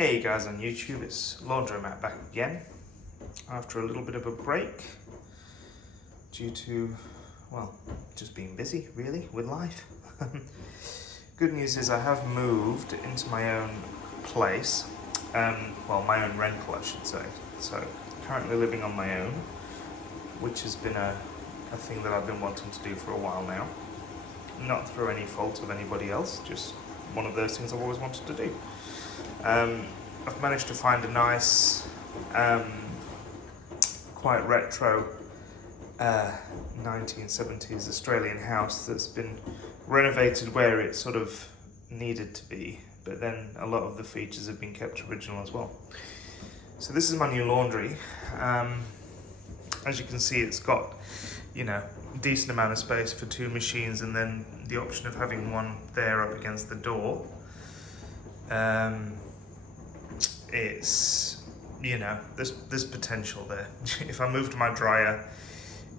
Hey guys on YouTube, it's Laundro-Matt back again after a little bit of a break due to, well, just being busy really with life. Good news is I have moved into my own place, well, my own rental I should say. So currently living on my own, which has been a thing that I've been wanting to do for a while now. Not through any fault of anybody else, just one of those things I've always wanted to do. I've managed to find a nice, quite retro 1970s Australian house that's been renovated where it sort of needed to be, but then a lot of the features have been kept original as well. So this is my new laundry. As you can see, it's got, you know, a decent amount of space for two machines and then the option of having one there up against the door. It's, you know, there's potential there. If I moved my dryer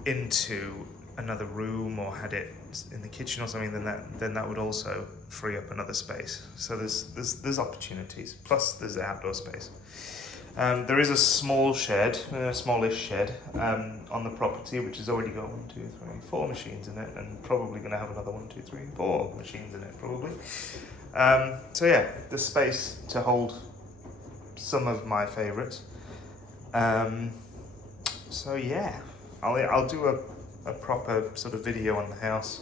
into another room or had it in the kitchen or something, then that would also free up another space. So there's opportunities. Plus there's the outdoor space. There is a small shed, a smallish shed on the property, which has already got 1, 2, 3, 4 machines in it, and probably going to have another 1, 2, 3, 4 machines in it probably. So yeah, there's space to hold some of my favourites. So yeah, I'll do a proper sort of video on the house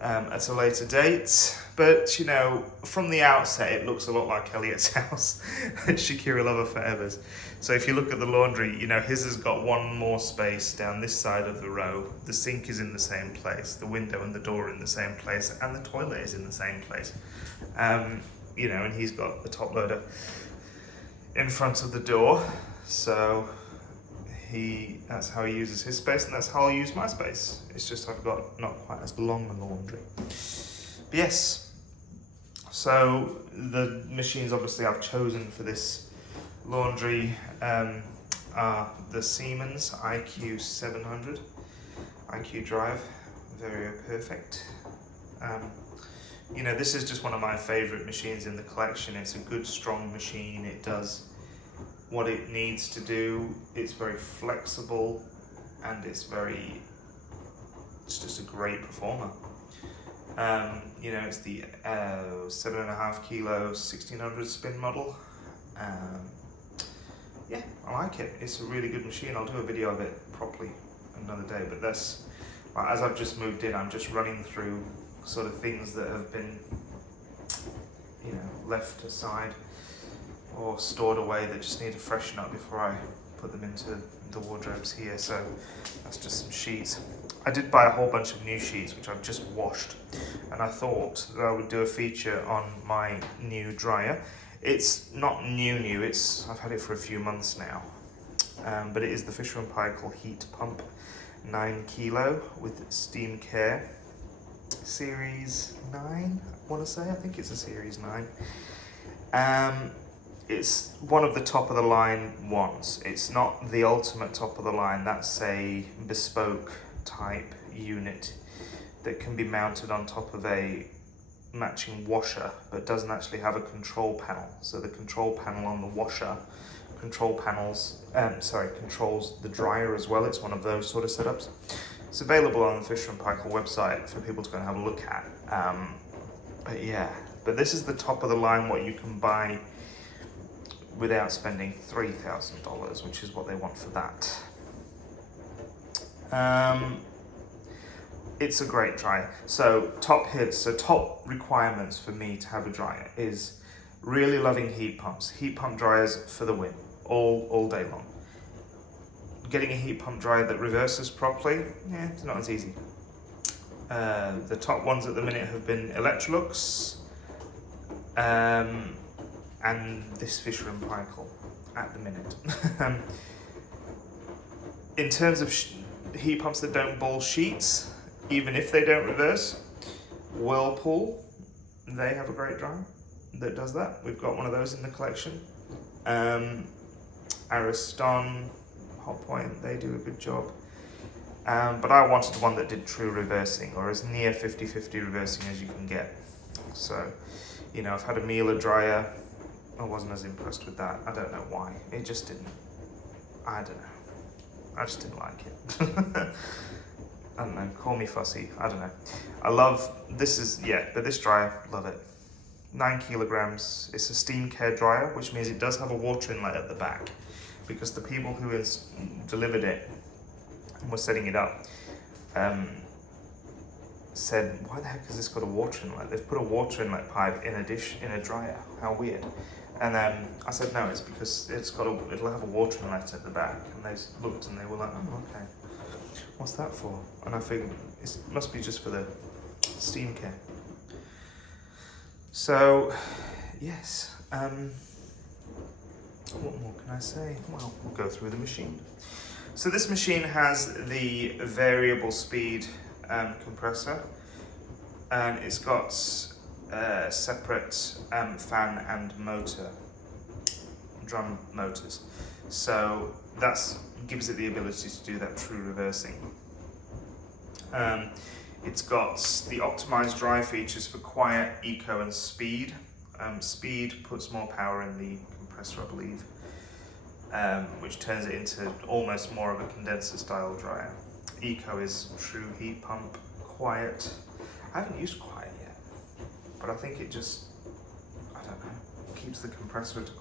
at a later date. But you know, from the outset, it looks a lot like Elliot's house at Shakira Lover Forevers. So if you look at the laundry, you know, his has got one more space down this side of the row. The sink is in the same place, the window and the door are in the same place, and the toilet is in the same place. You know, and he's got the top loader in front of the door. So that's how he uses his space, and that's how I'll use my space. It's just I've got not quite as long a laundry. But yes, so the machines obviously I've chosen for this laundry are the Siemens IQ 700 IQ drive. Very perfect. You know, this is just one of my favorite machines in the collection. It's a good strong machine. It does what it needs to do. It's very flexible and it's just a great performer. You know, it's the 7.5 kilo 1600 spin model. Yeah, I like it. It's a really good machine. I'll do a video of it properly another day, but that's, as I've just moved in, I'm just running through sort of things that have been, you know, left aside or stored away that just need to freshen up before I put them into the wardrobes here. So that's just some sheets. I did buy a whole bunch of new sheets which I've just washed, and I thought that I would do a feature on my new dryer. It's not new, I've had it for a few months now, but it is the Fisher & Paykel Heatpump 9 kilo with steam care. Series 9, I want to say. I think it's a Series 9. It's one of the top of the line ones. It's not the ultimate top of the line. That's a bespoke type unit that can be mounted on top of a matching washer, but doesn't actually have a control panel. So the control panel on the washer controls the dryer as well. It's one of those sort of setups. It's available on the Fisher & Paykel website for people to go and have a look at. But yeah, but this is the top of the line, what you can buy without spending $3,000, which is what they want for that. It's a great dryer. So top requirements for me to have a dryer is really loving heat pumps. Heat pump dryers for the win, all day long. Getting a heat pump dryer that reverses properly, yeah, it's not as easy. The top ones at the minute have been Electrolux and this Fisher & Paykel at the minute. In terms of heat pumps that don't ball sheets, even if they don't reverse, Whirlpool, they have a great dryer that does that. We've got one of those in the collection. Ariston, Hotpoint, they do a good job. But I wanted one that did true reversing, or as near 50-50 reversing as you can get. So, you know, I've had a Miele dryer, a wasn't as impressed with that. I don't know why. It just didn't. I don't know. I just didn't like it. I don't know. Call me fussy. I don't know. I love this. But this dryer, love it. 9 kilograms. It's a steam care dryer, which means it does have a water inlet at the back, because the people who has delivered it and were setting it up said, why the heck has this got a water inlet? They've put a water inlet pipe in a dish in a dryer. How weird. And I said, no, it's because it'll have a water inlet at the back. And they looked and they were like, oh, okay. What's that for? And I figured it must be just for the steam care. So, yes. What more can I say? Well, we'll go through the machine. So this machine has the variable speed compressor, and it's got separate fan and motor, drum motors. So that gives it the ability to do that true reversing. It's got the optimized drive features for quiet, eco, and speed. Speed puts more power in the compressor, I believe, which turns it into almost more of a condenser style dryer. Eco is true heat pump. Quiet, I haven't used quiet yet, but I think it just, I don't know, keeps the compressor at a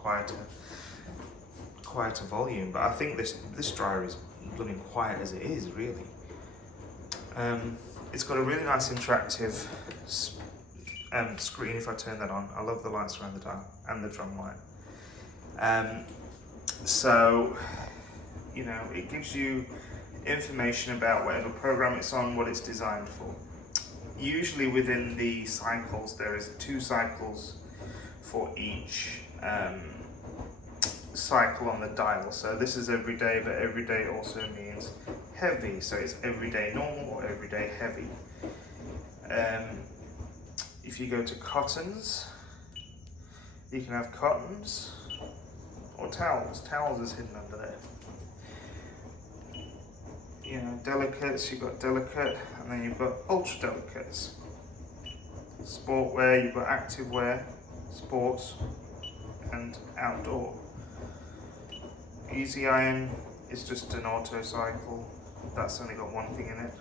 quieter volume. But I think this dryer is blooming quiet as it is, really. It's got a really nice interactive screen if I turn that on. I love the lights around the dial and the drum light. So, you know, it gives you information about whatever program it's on, what it's designed for. Usually within the cycles, there is 2 cycles for each cycle on the dial. So this is every day, but every day also means heavy. So it's everyday normal or everyday heavy. If you go to cottons, you can have cottons or towels. Towels is hidden under there. You know, delicates, you've got delicate, and then you've got ultra delicates. Sport wear, you've got active wear, sports, and outdoor. Easy iron is just an auto cycle. That's only got one thing in it.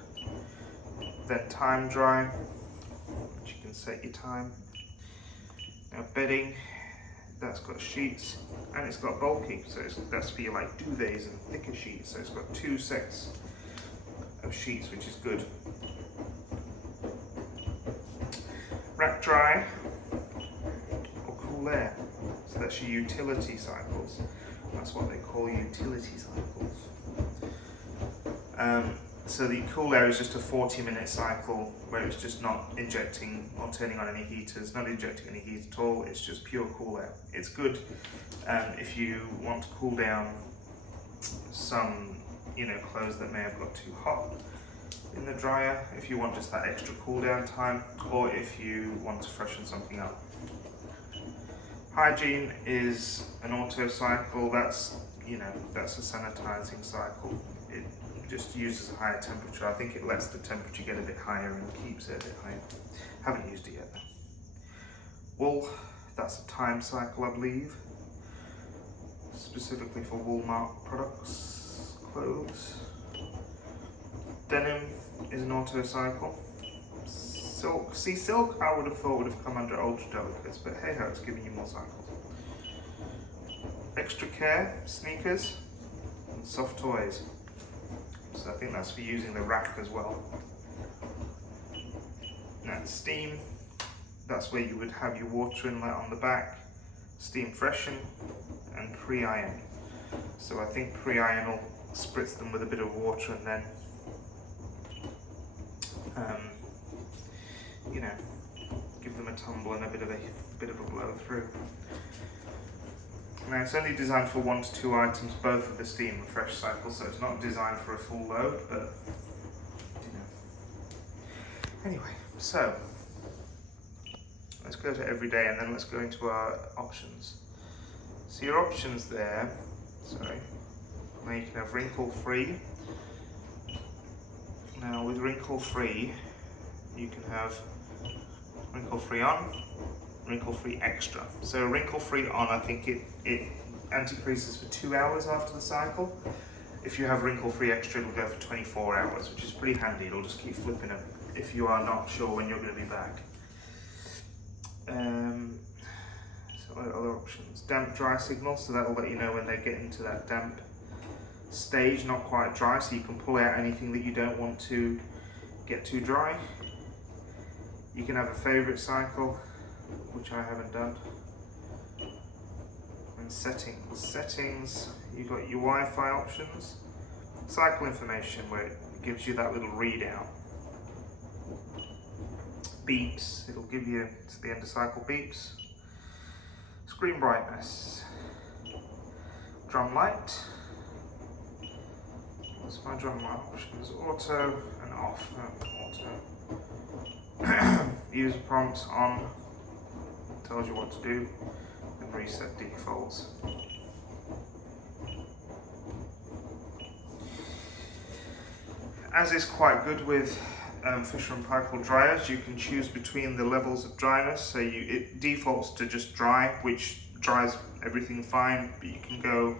Then time dry, which you can set your time. Now bedding, that's got sheets, and it's got bulky, so that's for your like duvets and thicker sheets. So it's got 2 sets of sheets, which is good. Rack dry or cool air, so that's your utility cycles. That's what they call utility cycles. So the cool air is just a 40-minute cycle where it's just not injecting or turning on any heaters, not injecting any heat at all. It's just pure cool air. It's good if you want to cool down some, you know, clothes that may have got too hot in the dryer, if you want just that extra cool down time, or if you want to freshen something up. Hygiene is an auto cycle. That's, you know, that's a sanitizing cycle. It just uses a higher temperature. I think it lets the temperature get a bit higher and keeps it a bit higher. Haven't used it yet though. Wool, that's a time cycle, I believe, specifically for Walmart products, clothes. Denim is an auto cycle. Silk, silk I would have thought would have come under ultra delicates, but hey ho, it's giving you more cycles. Extra care, sneakers, and soft toys. So I think that's for using the rack as well. Now steam, that's where you would have your water inlet on the back, steam freshen, and pre-iron. So I think pre-iron will spritz them with a bit of water and then you know, give them a tumble and a bit of a blow through. Now it's only designed for 1 to 2 items, both of the steam and fresh cycle, so it's not designed for a full load, but you know. Anyway, so let's go to everyday and then let's go into our options. So your options there, now you can have wrinkle free. Now with wrinkle free, you can have wrinkle free on, wrinkle-free extra. So wrinkle-free on, I think it anti-creases for 2 hours after the cycle. If you have wrinkle-free extra, it'll go for 24 hours, which is pretty handy. It'll just keep flipping them if you are not sure when you're going to be back. So other options, damp dry signal, so that will let you know when they get into that damp stage, not quite dry, so you can pull out anything that you don't want to get too dry. You can have a favorite cycle, which I haven't done. And settings, you've got your Wi-Fi options, cycle information where it gives you that little readout. Beeps, it'll give you to the end of cycle beeps. Screen brightness. Drum light. What's my drum light options? Auto and off. Auto. User prompts on. Tells you what to do. And reset defaults. As is quite good with Fisher & Paykel dryers, you can choose between the levels of dryness. So it defaults to just dry, which dries everything fine, but you can go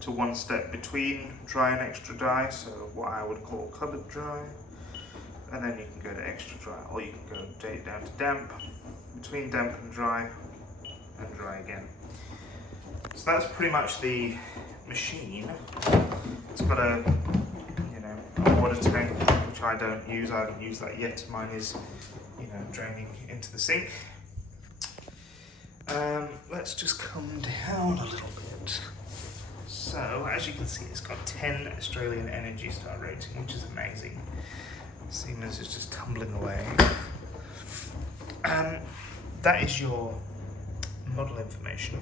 to one step between dry and extra dry, so what I would call cupboard dry, and then you can go to extra dry, or you can go down to damp, between damp and dry again. So that's pretty much the machine. It's got a water tank, which I don't use. I haven't used that yet. Mine is, draining into the sink. Let's just come down a little bit. So, as you can see, it's got 10 Australian Energy Star rating, which is amazing. Siemens is just tumbling away. That is your model information.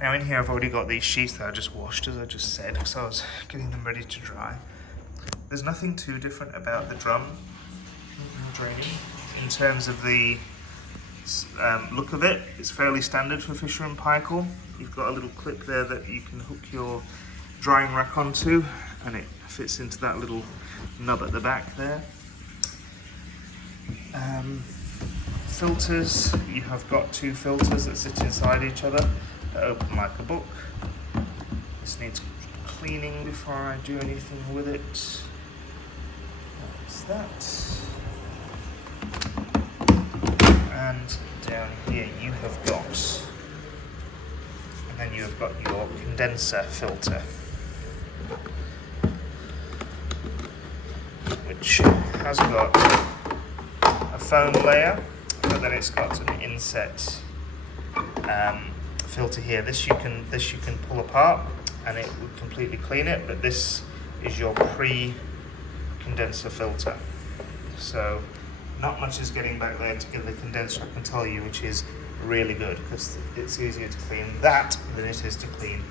Now in here I've already got these sheets that I just washed, as I just said, because I was getting them ready to dry. There's nothing too different about the drum draining in terms of the look of it. It's fairly standard for Fisher & Paykel. You've got a little clip there that you can hook your drying rack onto, and it fits into that little nub at the back there. Filters, you have got 2 filters that sit inside each other that open like a book. This needs cleaning before I do anything with it. That's that. And down here you have got, and then you have got your condenser filter, which has got a foam layer, but then it's got an inset filter here. This you can pull apart and it will completely clean it, but this is your pre-condenser filter. So not much is getting back there to get the condenser, I can tell you, which is really good, because it's easier to clean that than it is to clean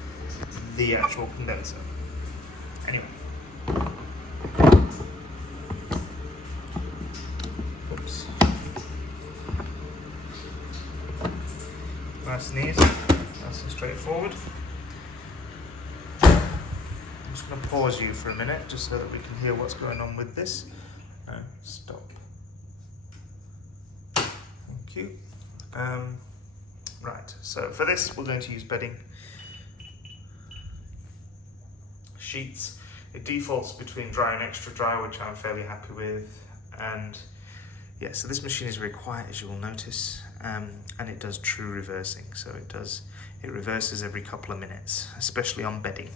the actual condenser. Anyway. Oops. Nice and easy, nice and straightforward. I'm just going to pause you for a minute just so that we can hear what's going on with this. No, stop. Thank you. Right, so for this we're going to use bedding sheets. It defaults between dry and extra dry, which I'm fairly happy with, and yeah, so this machine is very quiet, as you will notice, and it does true reversing. So it reverses every couple of minutes, especially on bedding.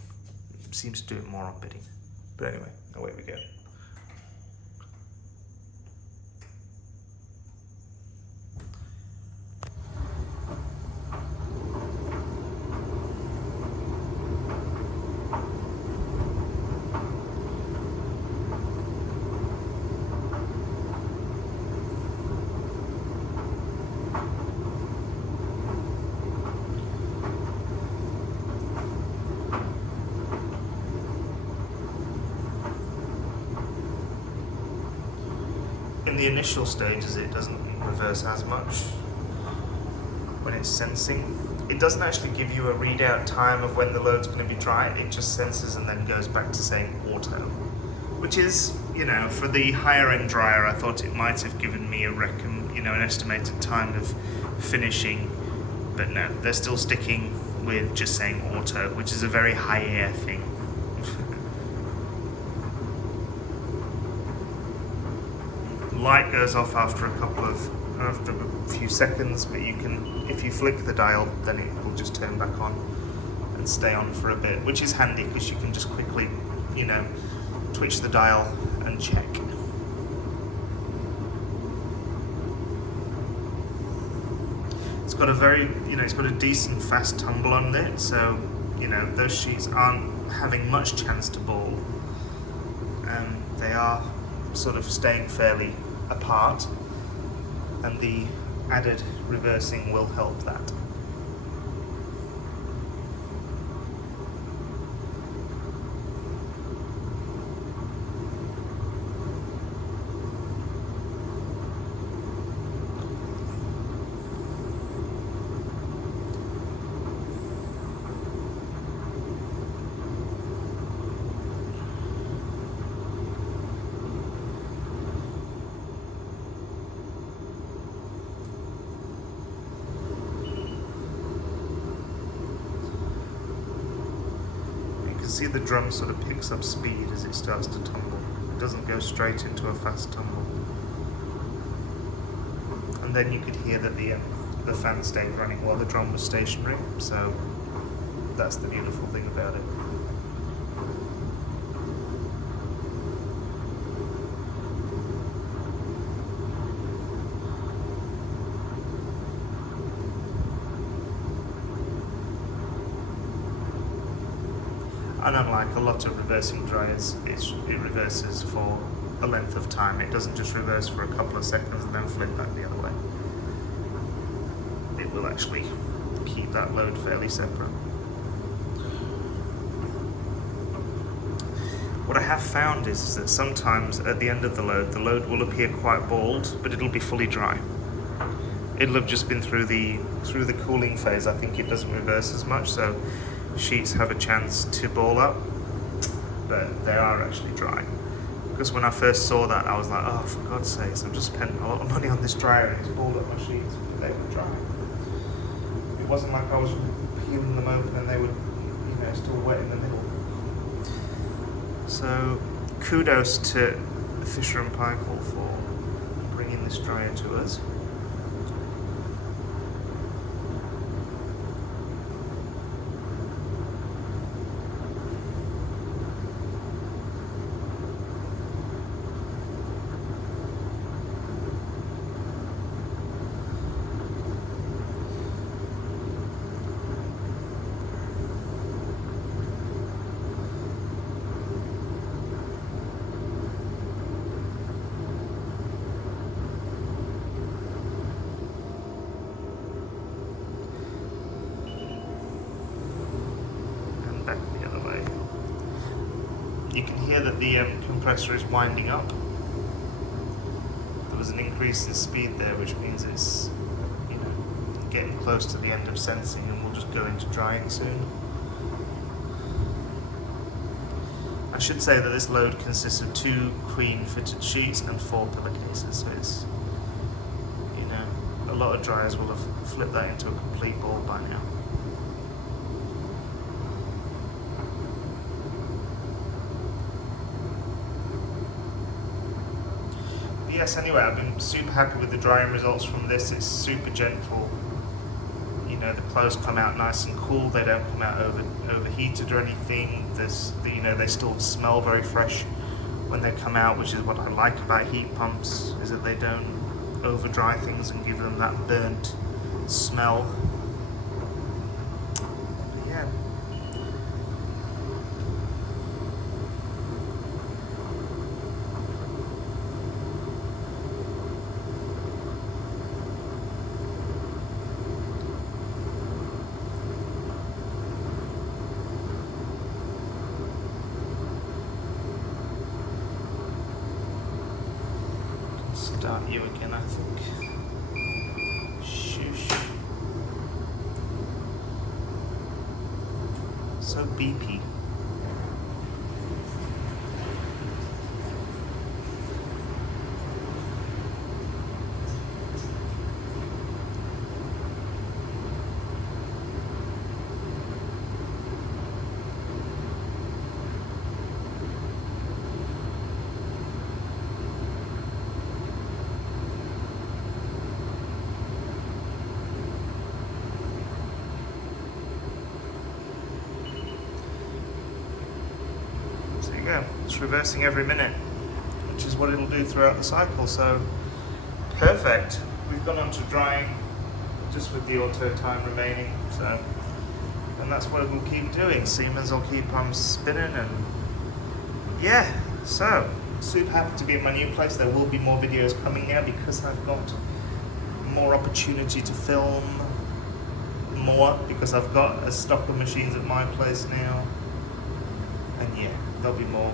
It seems to do it more on bedding, but anyway, away we go. In the initial stages it doesn't reverse as much when it's sensing. It doesn't actually give you a readout time of when the load's going to be dry, it just senses and then goes back to saying auto, which is you know, for the higher end dryer, I thought it might have given me an estimated time of finishing, but no, they're still sticking with just saying auto, which is a very high air thing. Light goes off after a few seconds, but you can, if you flick the dial, then it will just turn back on and stay on for a bit, which is handy because you can just quickly, you know, twitch the dial and check. It's got a very, you know, it's got a decent fast tumble on it, so, you know, those sheets aren't having much chance to ball. They are sort of staying fairly apart, and the added reversing will help that. See, the drum sort of picks up speed as it starts to tumble. It doesn't go straight into a fast tumble. And then you could hear that the fan stayed running while the drum was stationary, so that's the beautiful thing about it. And unlike a lot of reversing dryers, it reverses for a length of time. It doesn't just reverse for a couple of seconds and then flip back the other way. It will actually keep that load fairly separate. What I have found is that sometimes at the end of the load will appear quite bald, but it'll be fully dry. It'll have just been through the cooling phase. I think it doesn't reverse as much, so sheets have a chance to ball up, but they are actually dry. Because when I first saw that, I was like, oh, for God's sakes, I've just spent a lot of money on this dryer and it's balled up my sheets, but they were dry. It wasn't like I was peeling them open and they were, you know, still wet in the middle. So kudos to Fisher and Paykel for bringing this dryer to us. You can hear that the compressor is winding up. There was an increase in speed there, which means it's, you know, getting close to the end of sensing, and we'll just go into drying soon. I should say that this load consists of 2 queen fitted sheets and 4 pillowcases, so it's, you know, a lot of dryers will have flipped that into a complete ball by now. Yes, anyway, I've been super happy with the drying results from this. It's super gentle. You know, the clothes come out nice and cool. They don't come out overheated or anything. You know, they still smell very fresh when they come out, which is what I like about heat pumps, is that they don't over dry things and give them that burnt smell. Yeah. Start you again, I think. Shoosh. So beepy. It's reversing every minute, which is what it'll do throughout the cycle. So perfect. We've gone on to drying just with the auto time remaining. So, and that's what we'll keep doing. Siemens will keep spinning, and yeah. So super happy to be at my new place. There will be more videos coming now because I've got more opportunity to film more, because I've got a stock of machines at my place now. And yeah, there'll be more.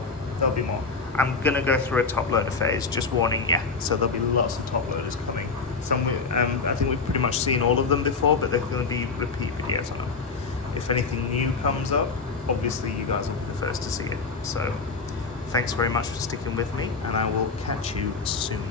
I'm gonna go through a top loader phase, just warning you. So there'll be lots of top loaders coming. I think we've pretty much seen all of them before, but they're gonna be repeat videos on them. If anything new comes up, obviously you guys will be the first to see it. So thanks very much for sticking with me, and I will catch you soon.